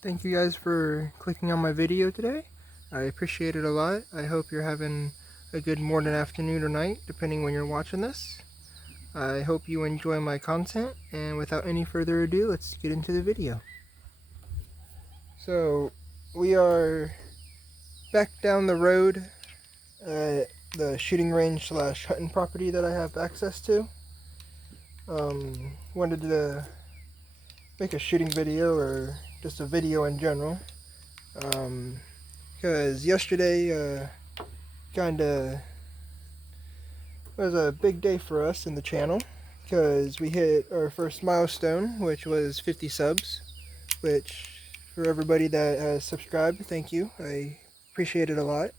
Thank you guys for clicking on my video today. I appreciate it a lot. I hope you're having a good morning, afternoon, or night, depending when you're watching this. I hope you enjoy my content, and without any further ado, let's get into the video. So, we are back down the road at the shooting range / hunting property that I have access to. Wanted to make a shooting video, or just a video in general. Because yesterday kinda was a big day for us in the channel, because we hit our first milestone, which was 50 subs, which for everybody that has subscribed, thank you. I appreciate it a lot.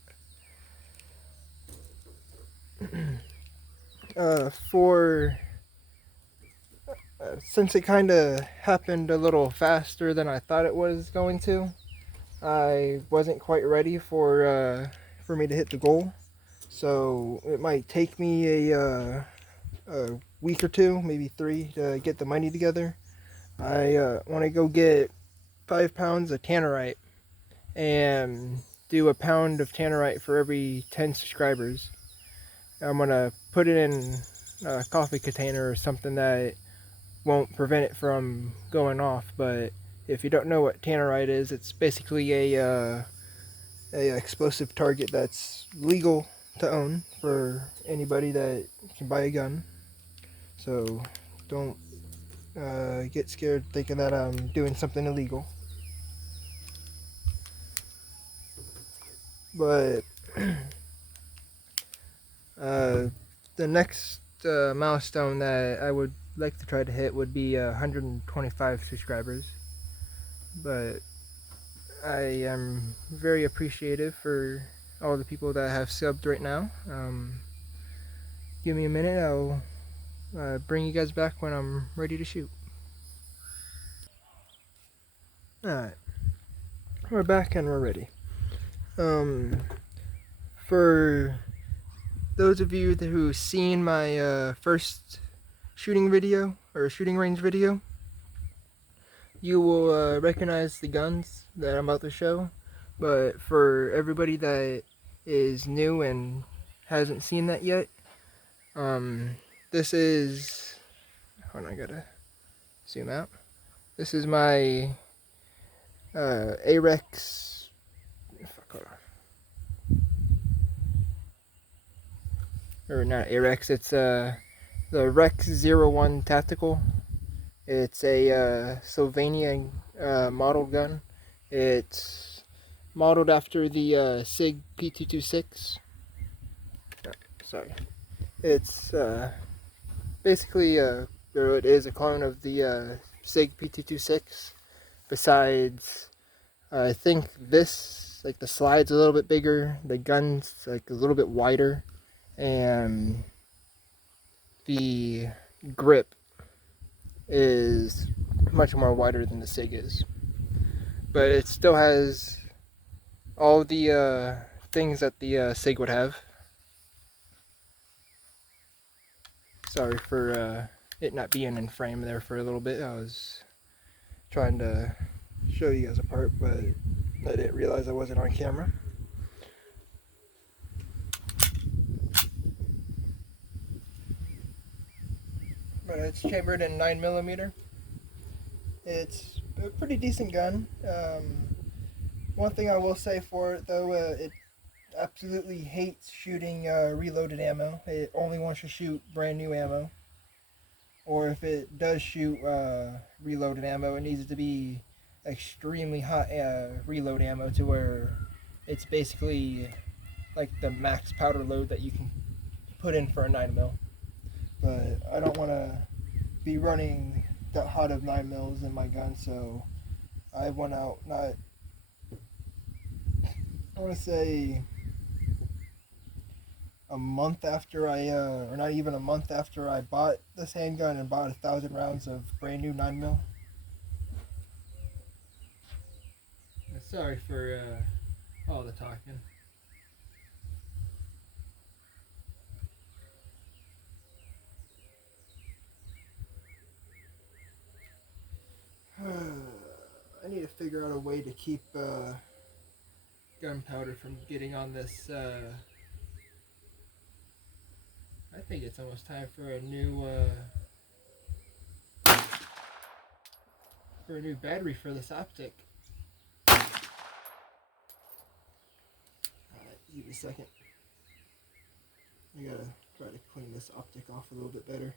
Since it kind of happened a little faster than I thought it was going to, I wasn't quite ready for me to hit the goal. So it might take me a week or two, maybe 3, to get the money together. I want to go get 5 pounds of tannerite and do a pound of tannerite for every 10 subscribers. I'm going to put it in a coffee container or something that won't prevent it from going off. But if you don't know what tannerite is, it's basically a explosive target that's legal to own for anybody that can buy a gun. So don't get scared thinking that I'm doing something illegal. But the next milestone that I would like to try to hit would be 125 subscribers. But I am very appreciative for all the people that have subbed right now. Give me a minute, I'll bring you guys back when I'm ready to shoot. Alright, we're back and we're ready. For those of you who've seen my first shooting video, or shooting range video, you will recognize the guns that I'm about to show. But for everybody that is new and hasn't seen that yet, this is, hold on, I gotta zoom out. This is my AREX, or not AREX, it's the Rex 01 Tactical. It's a Sylvania modeled gun. It's modeled after the SIG P226. Sorry. It's basically it is a clone of the SIG P226. Besides, I think this, like, the slide's a little bit bigger, the gun's like a little bit wider, and the grip is much more wider than the SIG is. But it still has all the things that the SIG would have. Sorry for it not being in frame there for a little bit. I was trying to show you guys apart, but I didn't realize I wasn't on camera. But it's chambered in 9mm. It's a pretty decent gun. One thing I will say for it, though, it absolutely hates shooting reloaded ammo. It only wants to shoot brand new ammo. Or if it does shoot reloaded ammo, it needs to be extremely hot reload ammo, to where it's basically like the max powder load that you can put in for a 9mm. But I don't want to be running that hot of 9mm in my gun, so I went out, I want to say a month after or not even a month after I bought this handgun, and bought 1,000 rounds of brand new 9mm. Sorry for all the talking. I need to figure figure out a way to keep gunpowder from getting on this. I think it's almost time for a new battery for this optic. Give me a second. I gotta try to clean this optic off a little bit better.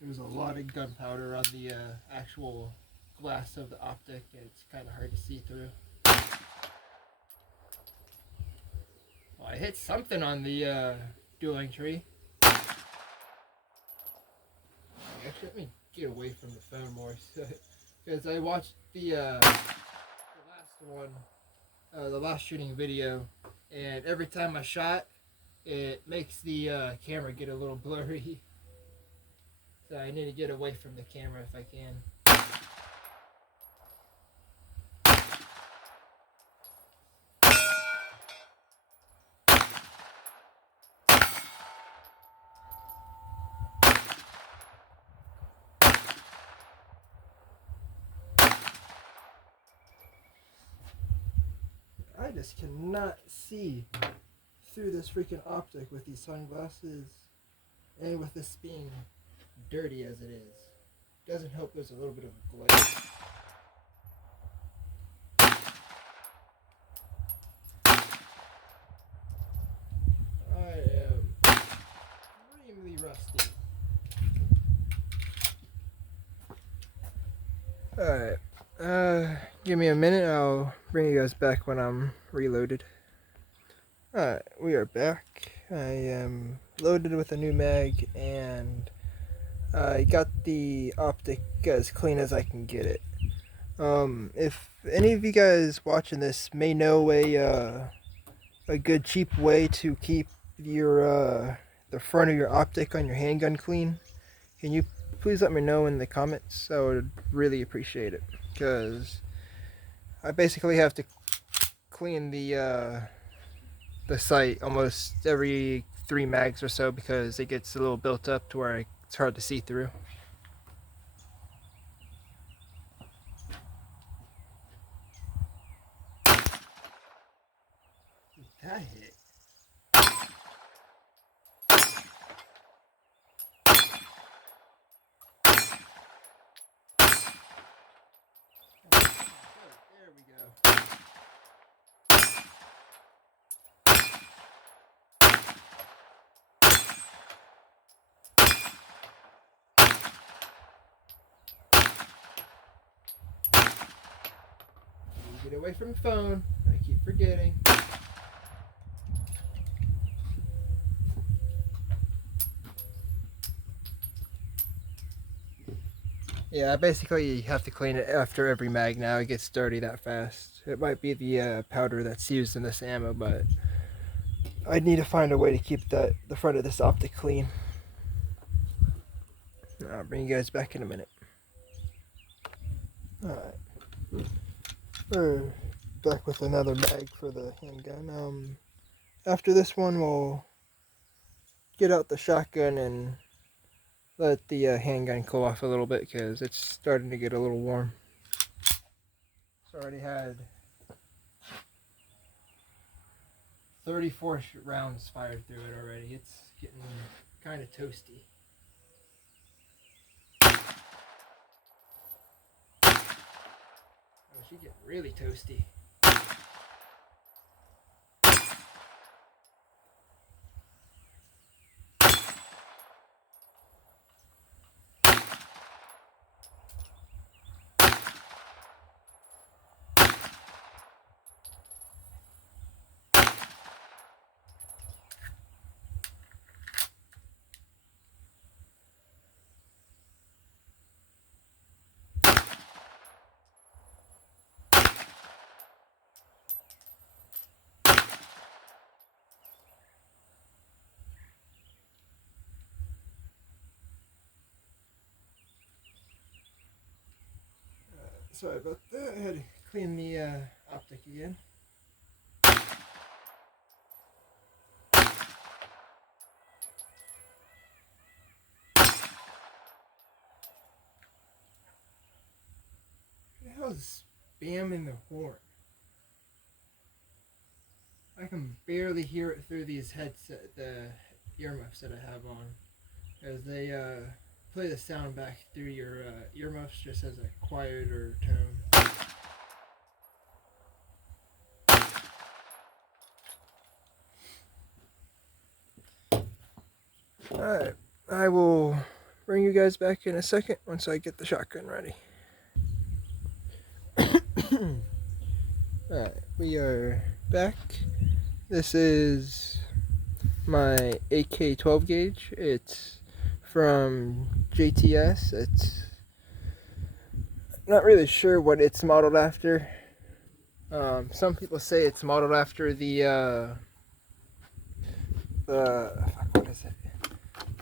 There's a lot of gunpowder on the actual glass of the optic, and it's kind of hard to see through. Well, I hit something on the dueling tree. Actually, let me get away from the phone more, because I watched the last one, the last shooting video, and every time I shot, it makes the camera get a little blurry. So I need to get away from the camera if I can. I just cannot see through this freaking optic with these sunglasses and with this being dirty as it is. Doesn't help there's a little bit of a glare. I am extremely rusty. Alright, give me a minute, I'll bring you guys back when I'm reloaded. Alright, we are back. I am loaded with a new mag, and I got the optic as clean as I can get it. If any of you guys watching this may know a good cheap way to keep your the front of your optic on your handgun clean, can you please let me know in the comments? I would really appreciate it, because I basically have to clean the sight almost every 3 mags or so, because it gets a little built up to where it's hard to see through. That hit. There we go. Get away from the phone. I keep forgetting. Yeah, I basically have to clean it after every mag now. It gets dirty that fast. It might be the powder that's used in this ammo, but I need to find a way to keep the front of this optic clean. I'll bring you guys back in a minute. Alright. We're back with another mag for the handgun. After this one, we'll get out the shotgun and let the handgun cool off a little bit, because it's starting to get a little warm. It's already had 34 rounds fired through it already. It's getting kind of toasty. Oh, she's getting really toasty. Sorry about that. I had to clean the optic again. was spamming the horn. I can barely hear it through these the earmuffs that I have on, as they play the sound back through your earmuffs just as a quieter tone. Alright, I will bring you guys back in a second once I get the shotgun ready. Alright, we are back. This is my AK 12 gauge. It's from JTS. It's not really sure what it's modeled after. Some people say it's modeled after the what is it?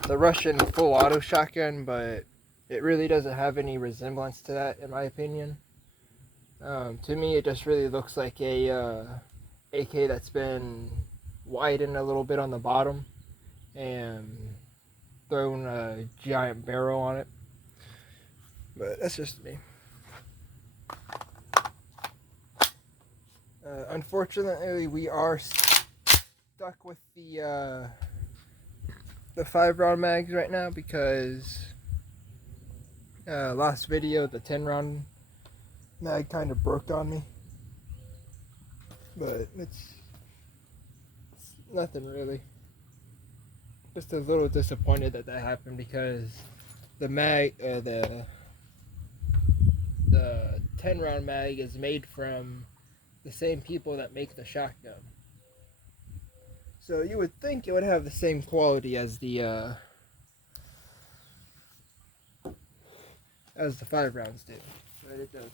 The Russian full auto shotgun, but it really doesn't have any resemblance to that, in my opinion. To me, it just really looks like a AK that's been widened a little bit on the bottom and thrown a giant barrel on it. But that's just me. Unfortunately, we are stuck with the 5-round mags right now because last video the 10-round mag kind of broke on me. But it's nothing really. Just a little disappointed that happened because the 10-round mag is made from the same people that make the shotgun. So you would think it would have the same quality as the 5 rounds do, but it doesn't.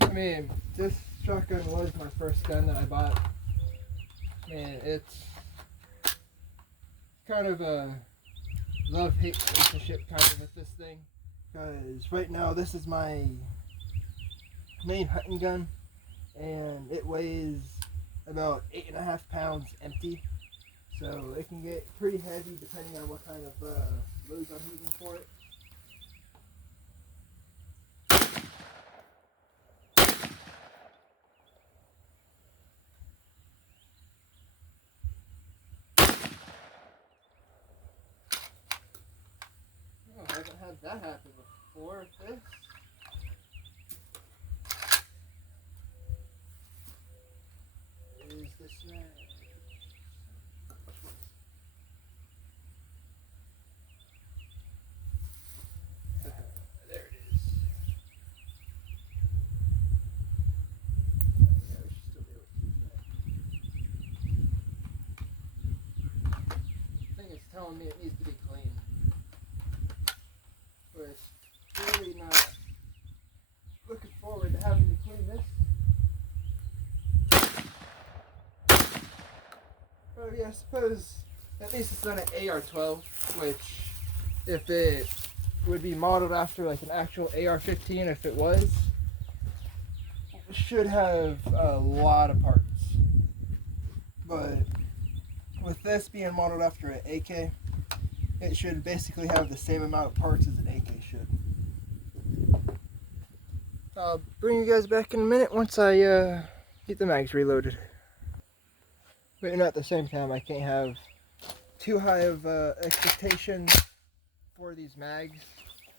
I mean, this shotgun was my first gun that I bought, and it's kind of a love-hate relationship kind of with this thing, because right now this is my main hunting gun, and it weighs about 8.5 pounds empty, so it can get pretty heavy depending on what kind of loads I'm using for it. I haven't had that happen before. This is the snag. There it is. Yeah, we should still be able to use that. I think it's telling me it needs to be clean. But it's really not looking forward to having to clean this. But yeah, I suppose at least it's not an AR-12, which if it would be modeled after like an actual AR-15, if it was, it should have a lot of parts. But with this being modeled after an AK, it should basically have the same amount of parts as an AK should. I'll bring you guys back in a minute once I get the mags reloaded. But at the same time, I can't have too high of expectations for these mags,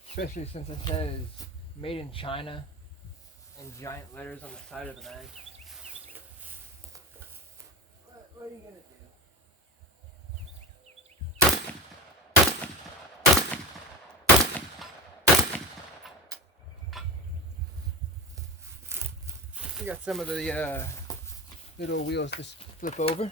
especially since it says made in China in giant letters on the side of the mag. What are you gonna do? We got some of the little wheels just flip over.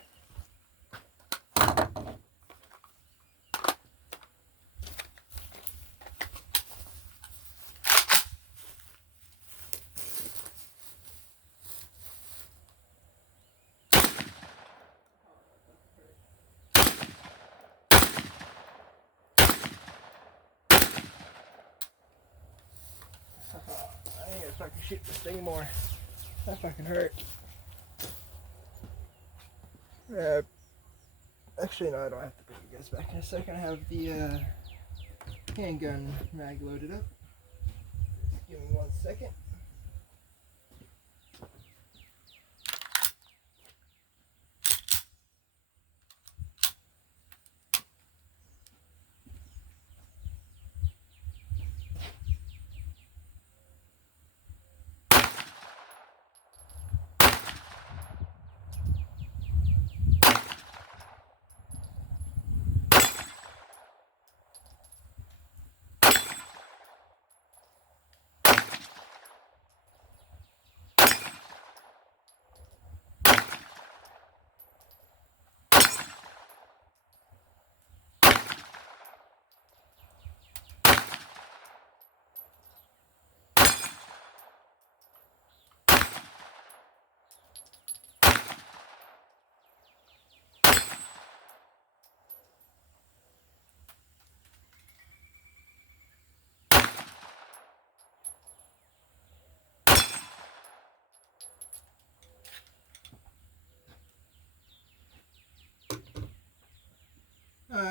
so I can shoot this thing more. That fucking hurt. Actually, no, I don't have to bring you guys back in a second. I have the handgun mag loaded up. Just give me 1 second.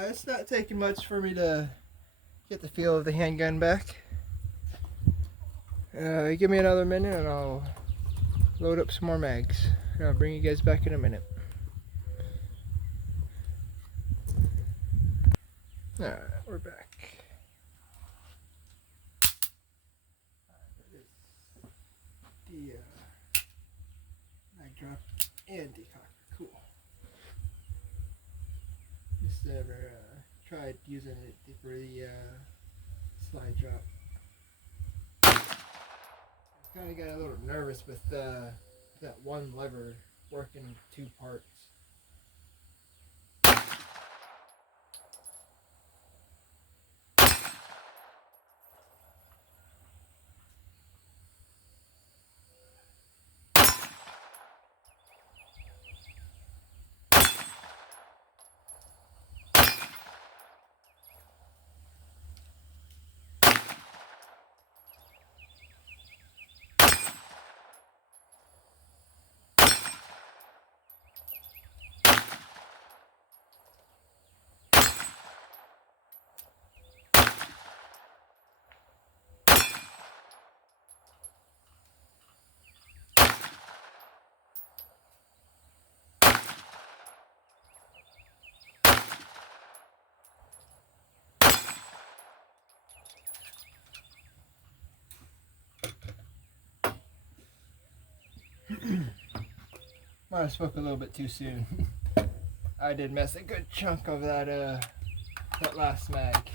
It's not taking much for me to get the feel of the handgun back. Give me another minute and I'll load up some more mags. I'll bring you guys back in a minute. Alright, we're back. The mag drop and decocker. Cool. Just never tried using it for the slide drop. I kind of got a little nervous with that one lever working in 2 parts. Might have spoke a little bit too soon. I did miss a good chunk of that last mag.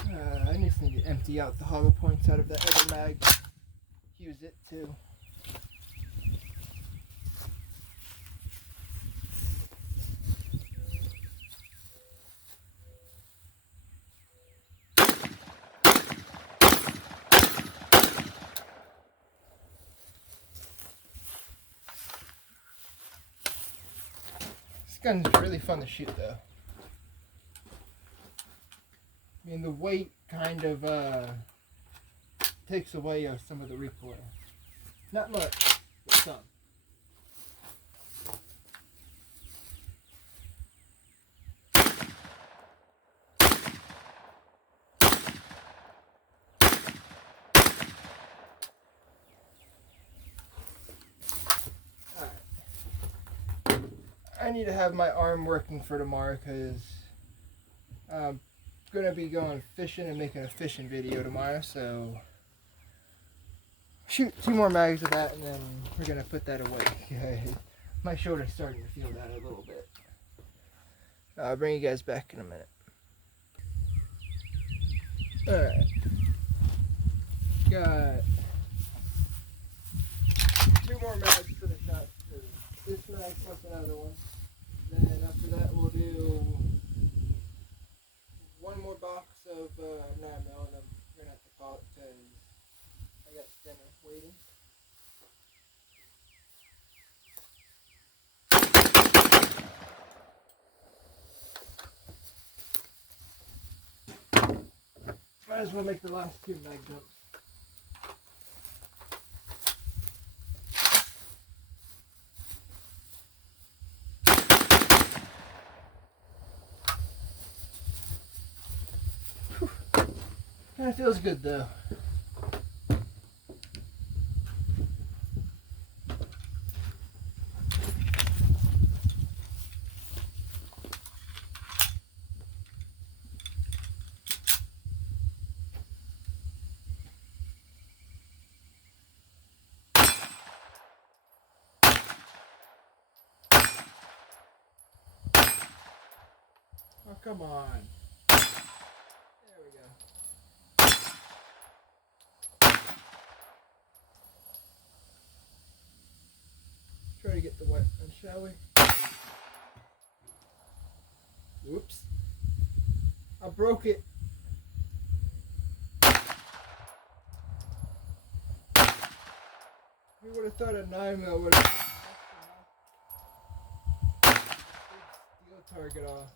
I just need to empty out the hollow points out of that other mag. Use it too. This gun's really fun to shoot though. I mean, the weight kind of takes away some of the recoil. Not much, but some. I need to have my arm working for tomorrow because I'm going to be going fishing and making a fishing video tomorrow, so shoot 2 more mags of that and then we're going to put that away. My shoulder's starting to feel that a little bit. I'll bring you guys back in a minute. Alright. Got 2 more mags for the shot. This mag plus another one. Then after that we'll do 1 more box of 9mm, and then we're going to have to call it because I got dinner waiting. Might as well make the last two mag jumps. That feels good though. Oh, come on. There we go. Try to get the white one, shall we? Whoops. I broke it. We would have thought a 9mm would have knocked the big steel target off.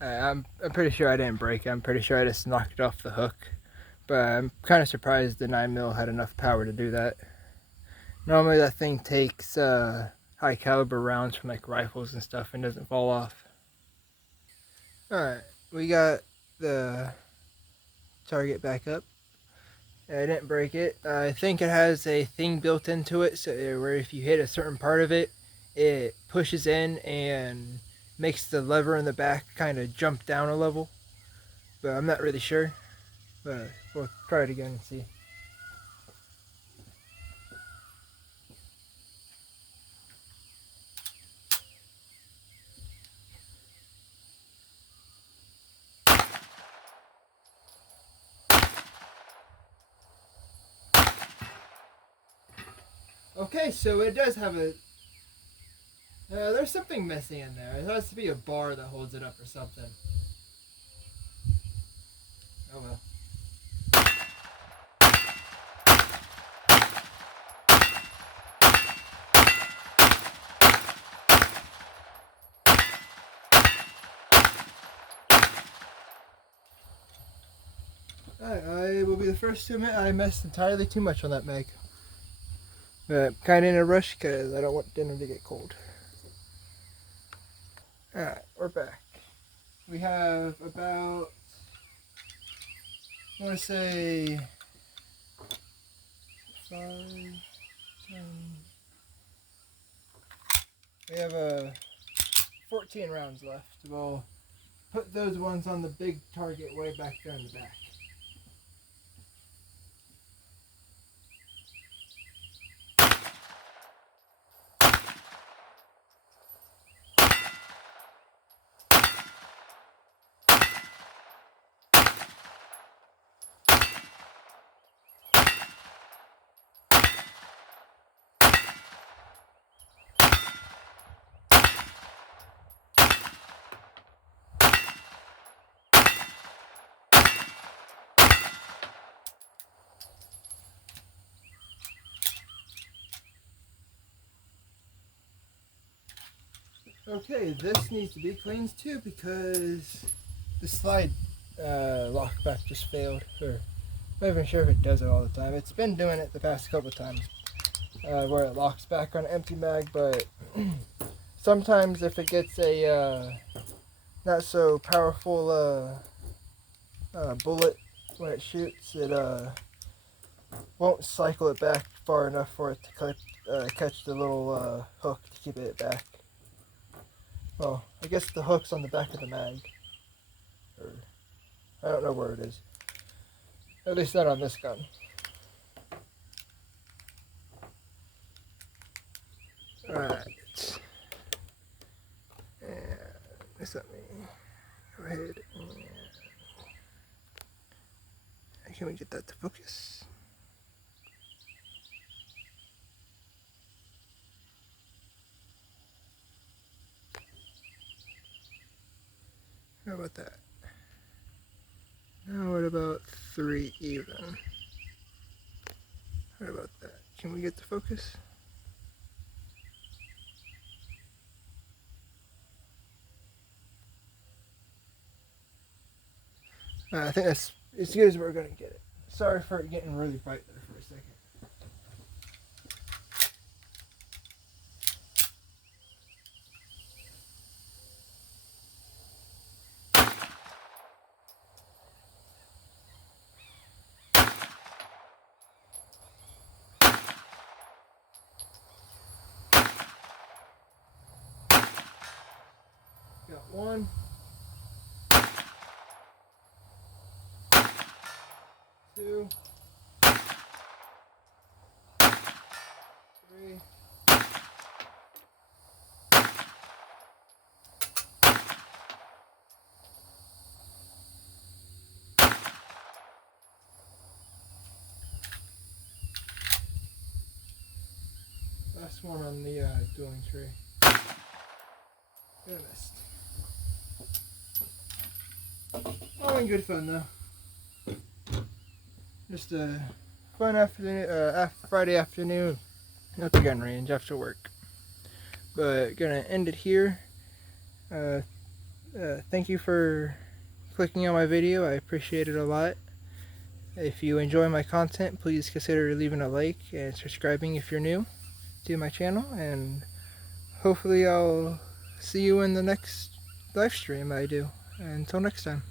I'm pretty sure I didn't break it. I'm pretty sure I just knocked it off the hook. But I'm kind of surprised the 9mm had enough power to do that. Normally that thing takes high caliber rounds from like rifles and stuff and doesn't fall off. Alright, we got the target back up. I didn't break it. I think it has a thing built into it so where if you hit a certain part of it, it pushes in and makes the lever in the back kind of jump down a level. But I'm not really sure. But we'll try it again and see. Okay, so it does have a... there's something missing in there. It has to be a bar that holds it up or something. Oh well. I will be the first to admit I messed entirely too much on that mag. But kind of in a rush because I don't want dinner to get cold. Alright, we're back. We have about, I want to say, 5, 10. We have 14 rounds left. We'll put those ones on the big target way back there in the back. Okay, this needs to be cleaned too because the slide lock back just failed. Or I'm not even sure if it does it all the time. It's been doing it the past couple times where it locks back on an empty mag, but sometimes if it gets a not so powerful bullet when it shoots, it won't cycle it back far enough for it to catch the little hook to keep it back. Well, I guess the hook's on the back of the mag. Or, I don't know where it is. At least not on this gun. Alright. And this let me go ahead and can we get that to focus? How about that? Now what about 3 even? What about that? Can we get the focus? I think that's as good as we're gonna get it. Sorry for it getting really bright there for a second. Got 1, 2, 3. Last one on the dueling tree. Yeah, missed. All in good fun though. Just a fun afternoon, Friday afternoon at the gun range after work. But gonna end it here. Thank you for clicking on my video. I appreciate it a lot. If you enjoy my content, please consider leaving a like and subscribing if you're new to my channel. And hopefully I'll see you in the next live stream I do. Until next time.